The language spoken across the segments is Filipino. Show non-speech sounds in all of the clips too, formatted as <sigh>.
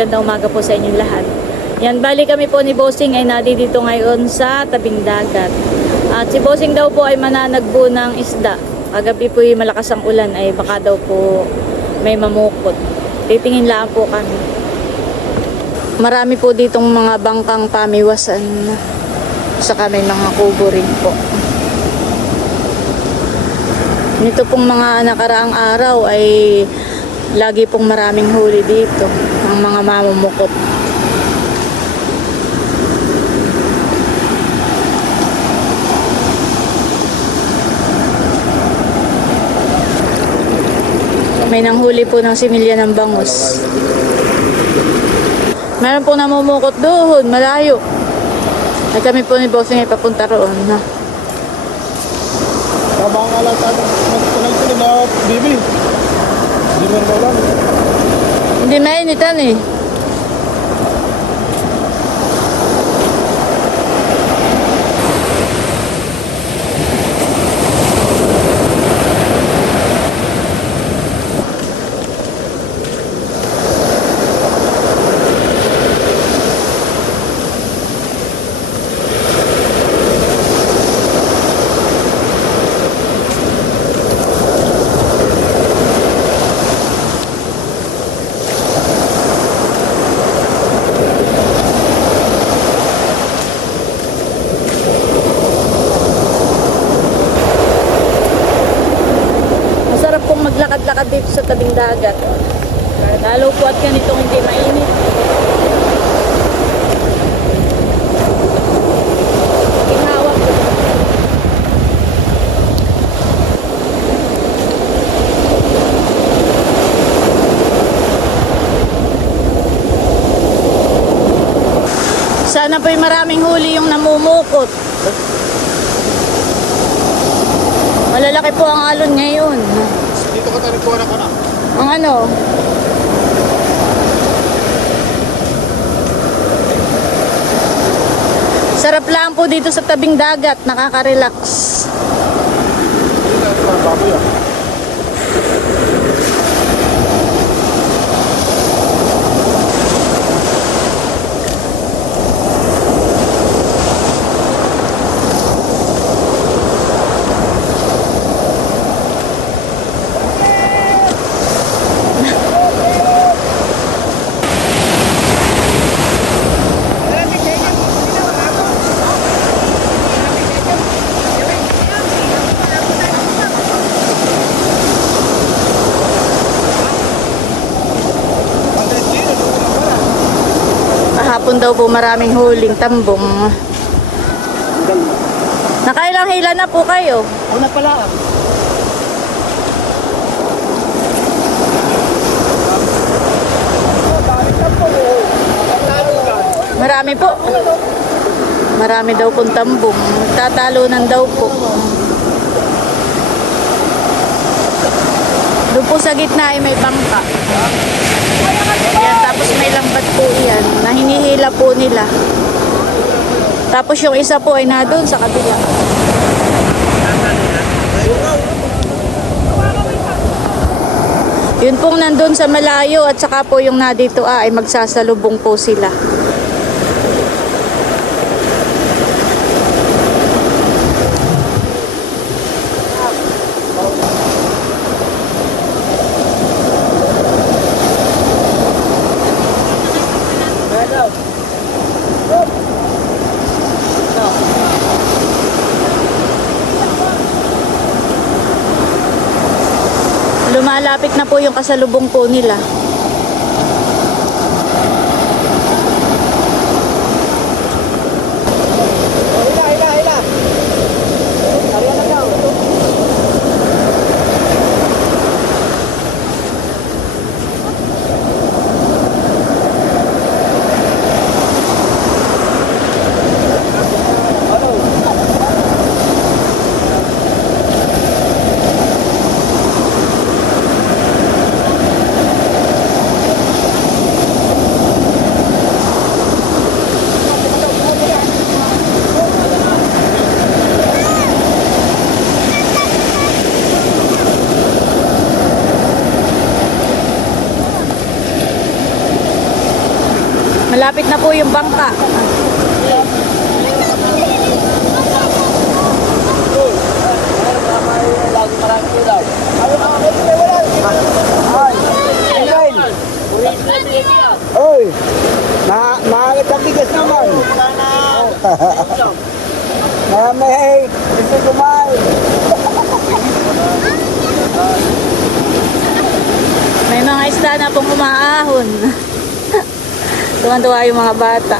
magandang umaga po sa inyong lahat. Yan, bali kami po ni Bossing ay nadi dito ngayon sa tabing dagat. At si Bossing daw po ay mananagbo ng isda. Kagabi po yung malakas ang ulan ay baka daw po may mamukot. Titingin lang po kami. Marami po ditong mga bangkang pamiwasan. Saka may mga kubo rin po. Nito pong mga nakaraang araw ay lagi pong maraming huli dito ng mga mamumukot. May nanghuli po ng similya ng bangus. Meron po namumukot doon, malayo. Ay kami po ni Bossing ay papunta roon. Ha? Tama nga lang tayo magpunay ko na bibi. Hindi mo lang. Hindi mainitan eh. Dito sa tabing dagat. Lalo po at ganitong hindi mainit. Sana po'y maraming huli yung namumukot. Malalaki po ang alon ngayon. Dito ka tayo kuha ka na. Ang ano? Sarap lang po dito sa tabing dagat, nakaka-relax. Baboy ah. Kahapon daw po maraming huling tambong. Nakailang hila na po kayo? Una pala. Marami po. Marami daw pong tambong. Tatalunan daw po. Doon po sa gitna ay may bangka. Tapos may lambat po yan na hinihila po nila. Tapos yung isa po ay na doon sa kabila. Yun pong nandun sa malayo at saka po yung na dito ah, ay magsasalubong po sila. Lumalapit na po yung kasalubong po nila. Po yung bangka. Oy, ma maalat ang bigas naman. <laughs> Marami, gusto kumain. May mga isda na pong umaahon. Tuwan-tuwa yung mga bata.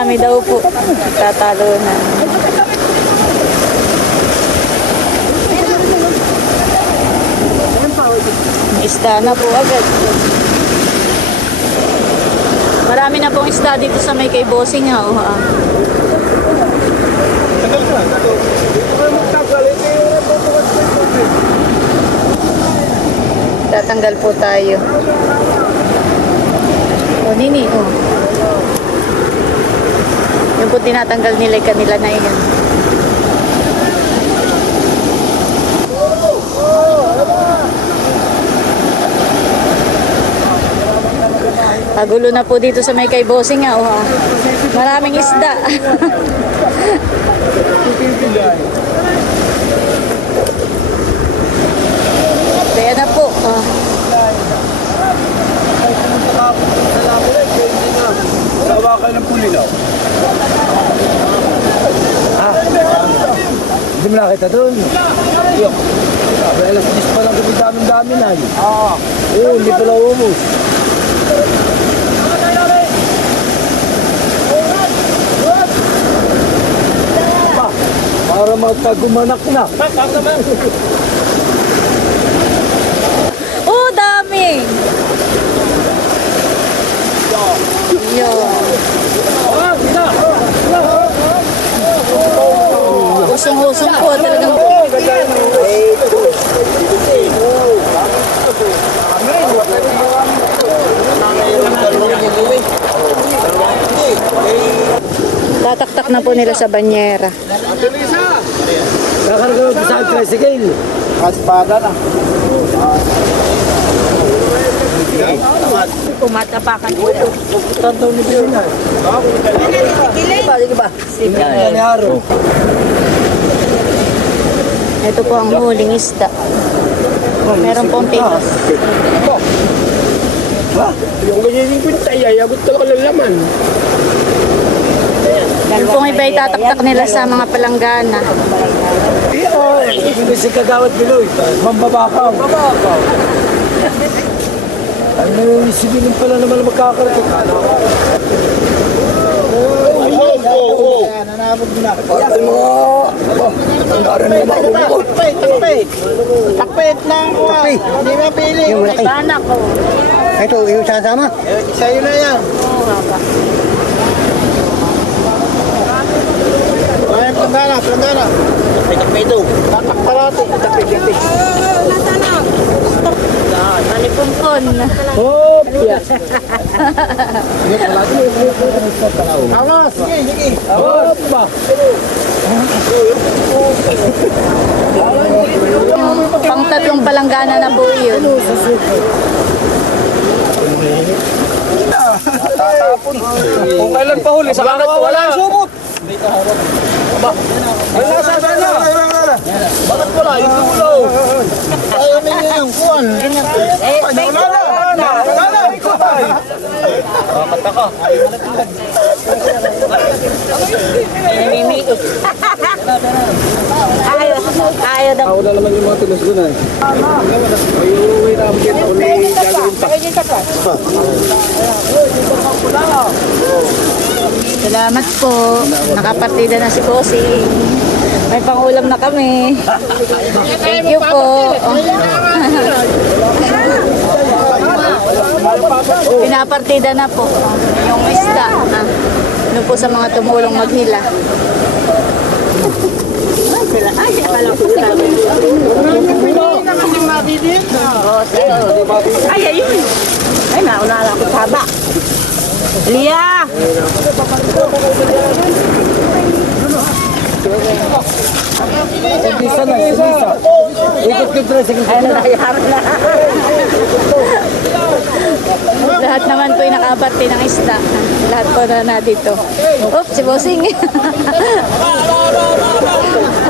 Madami daw po. Tatalunan. Isda na po agad. Marami na pong isda dito sa may kay Bossing ha. Oh, ah. Tagal ka. Tatanggal po tayo. O, nini, o. Yung po tinatanggal nila kanila na yun. Pagulo na po dito sa may kay Bossing nga, o ha. Maraming isda. <laughs> Kaya na po. ah. Ka ng pulilaw. Hindi mo nakita doon. Yok. Sabi, alas 10 pa lang kami dami-dami na yun. Ah. Oo, hindi pala umos. Pa, Para magtagumanak na. Oh, dami! Yun. Usong-usong po talagang tataktak na po nila sa banyera. Kakarga mo sa tricycle. Aspada na. Kumatapakan po. Tantaw ni Pilipinas. Sige ba, sige ba? Kanyaro. Ito po ang huling isda. Meron pong tigas. Yung ganyan yung ay abot ka lang laman. Yan pong iba itataktak nila sa mga palanggana. Iyo, hindi si Kagawad Biloy. Mambabakaw. Mambabakaw. Ano yung sibilin pala naman magkakarating? Oh, oh, oh. Patay mo! Tandaan na yung mga umukot. Takpit, takpit. Takpit ng kuha. Hindi mapili. Yung malaki. Bana ko. Ito, yung sasama. Sa'yo na yan. Ay, planggana, planggana. Takpit, takpit ito. Tatak palati. Takpit, takpit. Manipumpon. Oh, Awas, sige, sige. Oh, ba? Pang tatlong palanggana na po yun. Kung kailan pa huli, sa karat wala sumot. Ay, nasa na. Bakit wala? Yung dulo. Ay, yun yung kuwan? Eh, may Namimiit. ayaw, ayaw daw. Ako na naman yung mga tinusgunan. Ay, uuwi na ako dito. Uli, gagawin pa. Salamat po. Nakapartida na si Bossing. May pangulam na kami. Thank you po. <laughs> Pinapartida na po. Yung isda. Ah. Po sa mga tumulong maghila. Ay, ayun. Ay, nauna na ako taba. Lia! Isa na, isa. Ikot ko dressing. Ay, nangyayari na. Lahat naman po yung nakaparte ng isda. Lahat po na na dito. Oops, si Bossing. Ay.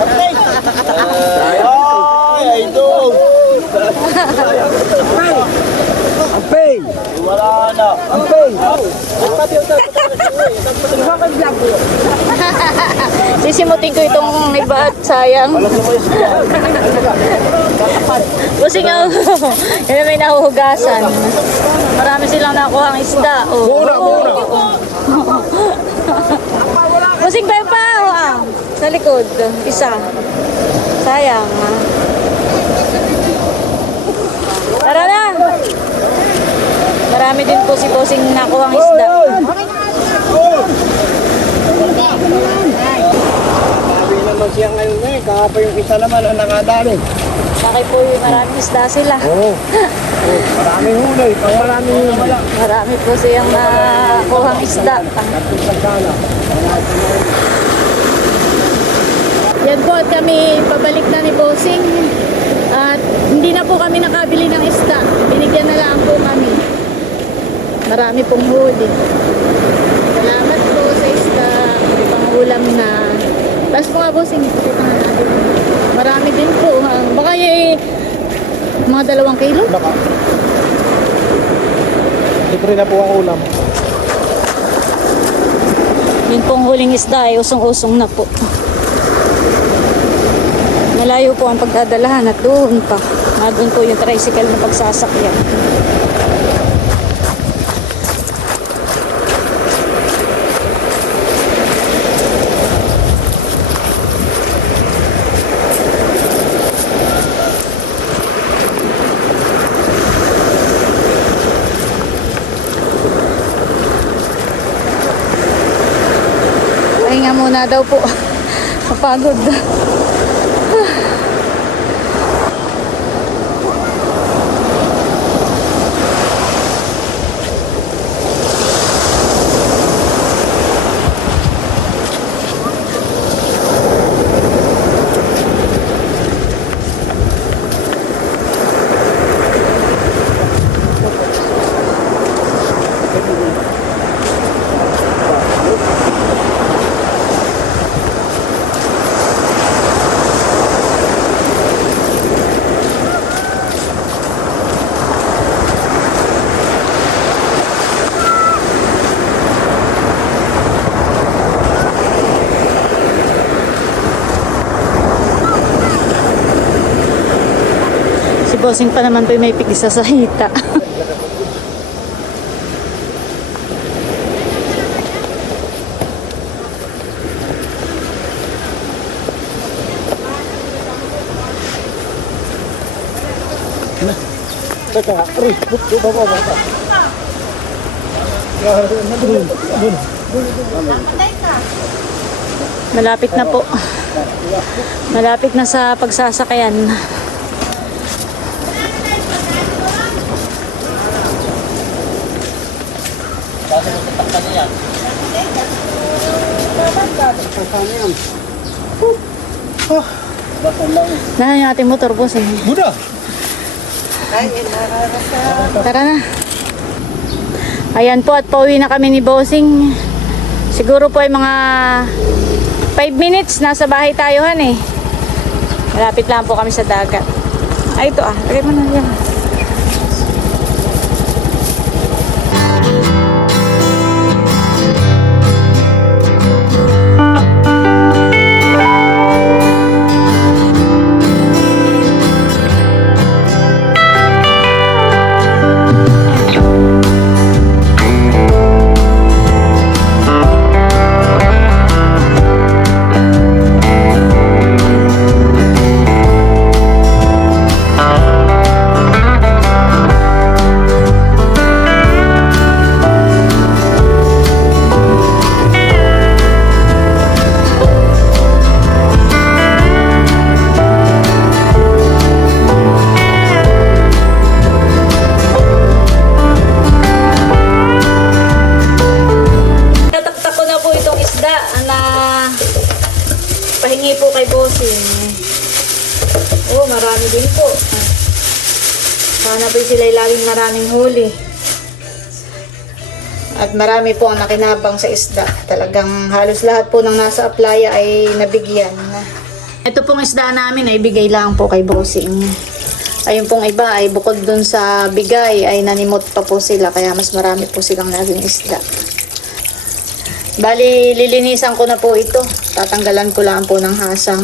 Ang pay! Wala na. Ang pay! Sisimutin ko itong iba at sayang. Bossing ako. Yan na may nahuhugasan. Marami silang nakuha ang isda. Oh. Muna, muna. Bossing pa pa. Ah, sa likod. Isa. Sayang. ah. Tara na. Marami din po si Bossing nakuha ang isda. Sabi naman siya ngayon eh, kahapon yung isa naman ang nakadali. Laki po yung maraming isda sila. Oo. <laughs> Oh, maraming huli, pang maraming huli. Marami po siyang nakuha ang isda. Gala. Yan po at kami pabalik na ni Bossing. At hindi na po kami nakabili ng isda. Binigyan na lang po kami. Marami pong huli. Salamat po sa isda. May pangulam na. Tapos po nga ipakita nga natin. Marami din po. ha. Baka eh, mga dalawang kilo. Baka. Libre na po ang ulam. Yun pong huling isda ay usong-usong na po. Malayo po ang pagdadalahan at doon pa. Doon po yung tricycle na pagsasakyan. Muna daw po. <laughs> Kapagod. Si Bossing pa naman po may pigisa sa hita. Teka, bup, bup, bup. Dun, dun. Malapit na po. Malapit na sa pagsasakayan. Na yung ating motor, bossing. Buda. Tara na. Ayan po at pauwi na kami ni Bossing. Siguro po ay mga 5 minutes nasa bahay tayo han eh. Malapit lang po kami sa dagat. Ay ito ah, lagay mo na yan. Pahingi po kay Bossing. Oh, marami din po. Sana po sila laging maraming huli. At marami po ang nakinabang sa isda. Talagang halos lahat po ng nasa aplaya ay nabigyan. Ito pong isda namin ay bigay lang po kay Bossing. Ayun pong iba ay bukod dun sa bigay ay nanimot pa po sila kaya mas marami po silang naging isda. Bali, lilinisan ko na po ito. Tatanggalan ko lang po ng hasang.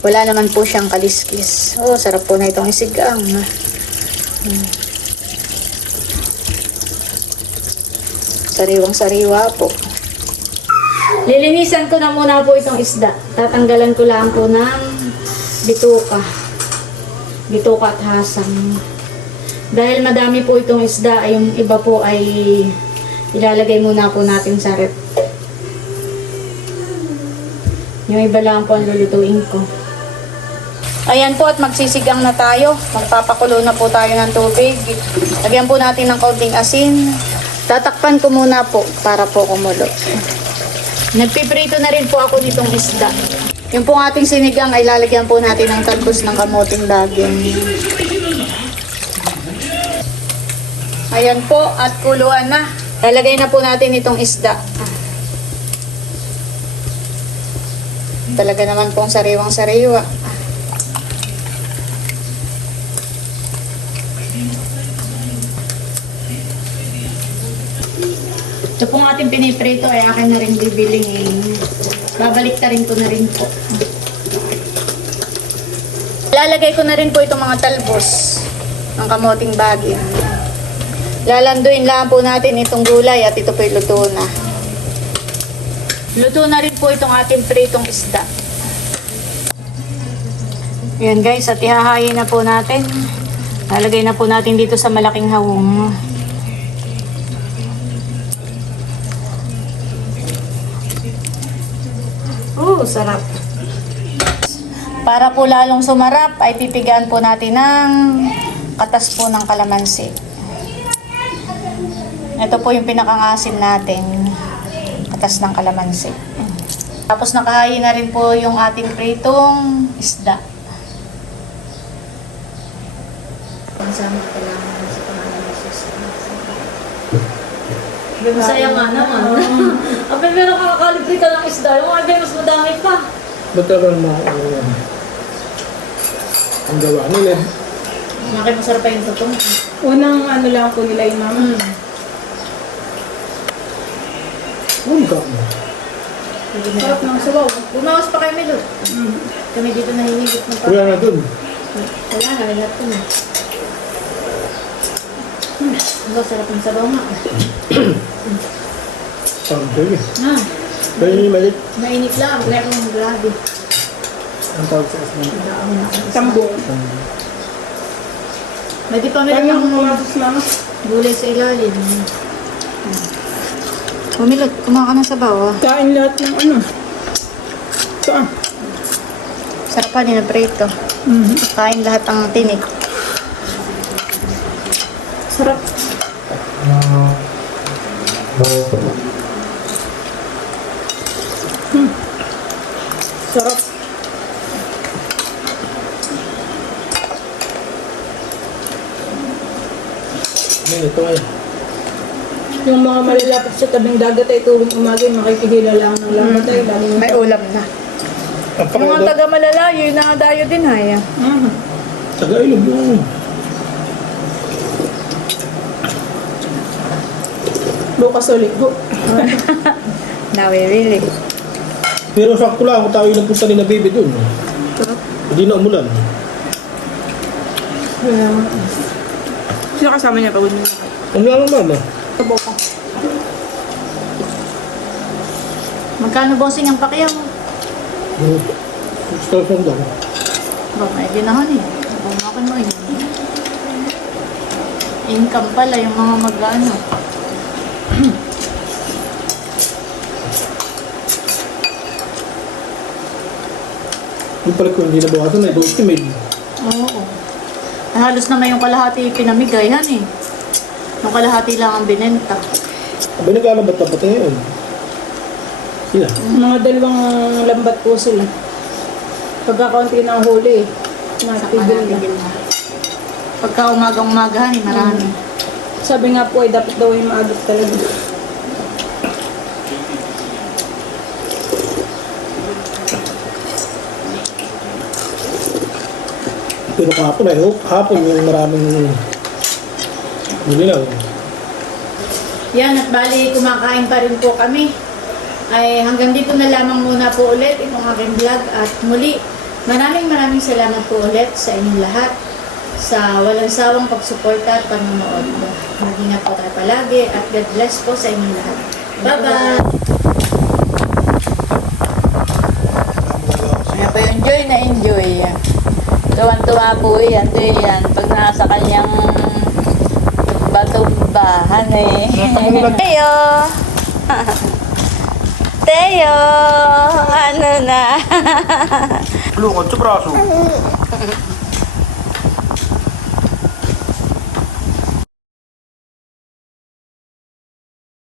Wala naman po siyang kaliskis. Oh, sarap po na itong isigang. Hmm. Sariwang sariwa po. Lilinisan ko na muna po itong isda. Tatanggalan ko lang po ng bituka. Bituka at hasang. Dahil madami po itong isda, yung iba po ay ilalagay muna po natin sa rep. Yung iba lang po ang lulutuin ko. Ayan po at magsisigang na tayo. Magpapakulo na po tayo ng tubig. Lagyan po natin ng kaunting asin. Tatakpan ko muna po para po kumulo. Nagpiprito na rin po ako nitong isda. Yung pong ating sinigang ay lalagyan po natin ng talbos ng kamoting daging. Ayan po at kuluan na. Lalagay na po natin itong isda. Talaga naman pong sariwang sariwa. Ito pong ating piniprito ay akin na rin bibilingin. Babalik ta rin ko na rin po. Lalagay ko na rin po itong mga talbos ng kamoting bagin. Lalanduin lang po natin itong gulay at ito po luto na. Luto na rin po itong ating pritong isda. Yan guys, at ihahayin na po natin. Lalagay na po natin dito sa malaking hawong. Oh, sarap. Para po lalong sumarap, ay pipigaan po natin ng katas po ng kalamansi. Ito po yung pinakangasim natin. Katas ng kalamansi. Tapos nakahayin na rin po yung ating pritong isda. Pansama ka lang sa pangalan ng Jesus. Masaya nga naman. Abe, meron ka kakalibre ka ng isda. Yung abe, mas madami pa. Ba't talaga mga ano yan? Ang gawa nila. Maki masarap pa yung tutong. Unang ano lang po nila yung mama. Mm. Ka mo? Sarap ng sabaw. Bumawas pa kayo, Milo. Kami dito nahihigit ng pa. Wala na dun. Wala na, lahat ko na. Hmm. Ang sarap ng sabaw nga. Parang pwede. Ah, Pero yung malit. mainit lang. Wala akong grabe. Ang tawag sa asman. Tambong. Pwede pa Parang meron yung ng kumakas mama. gulay sa ilalim. Pumilot, kumaka ng sabaw ah. Kain lahat ng ano. Saan? Sarap pa din na prito. Mhm. Kain lahat ang tinik. Sarap. Hmm. Sarap. Ito ay. Yung mga malalapit sa tabing dagat ay tuwing umaga yung makikihila lang ng lagat ay lalo yung May ulam na. Ang Yung mga taga malalayo, yung nakadayo din haya. Mhm. Taga-ilog yung. Bukas ulit. <laughs> We really. Pero sakto lang kung tayo nagpunta ni na baby dun. Hindi na umulan. Sino kasama niya pagod niya? Ano lang mama? Sabaw pa. Magkano bossing ang pakyaw? Gusto ko daw. Ba, may ginahan eh. Bumakan mo yun. Income pala yung mga mag-ano. <clears throat> Yung pala kung hindi nabawasan, may estimate. Oo. Eh, Halos naman yung kalahati pinamigay, han eh. Yung kalahati lang ang binenta. Abay, nag-alabat na pati Sila. Mga dalawang lambat po sila. Pagkakaunti ng huli, natigil na. Pagka umagang-umagahan, marami. Sabi nga po ay dapat daw ay maabot talaga. Pero kahapon ay, oh, kahapon yung maraming nilaw. Yan, at bali kumakain pa rin po kami. Ay hanggang dito na lamang muna po ulit itong aking vlog. At muli, maraming maraming salamat po ulit sa inyong lahat sa walang sawang pagsuporta at panonood. Mag-ingat po tayo palagi at God bless po sa inyong lahat. Bye-bye! Kaya po enjoy na enjoy. Tuwan-tuwa po yan. Ito yan. Pag nasa kanyang batumbahan eh. <laughs> <laughs> Teo! Teo! Ano na? Lungkot sa braso.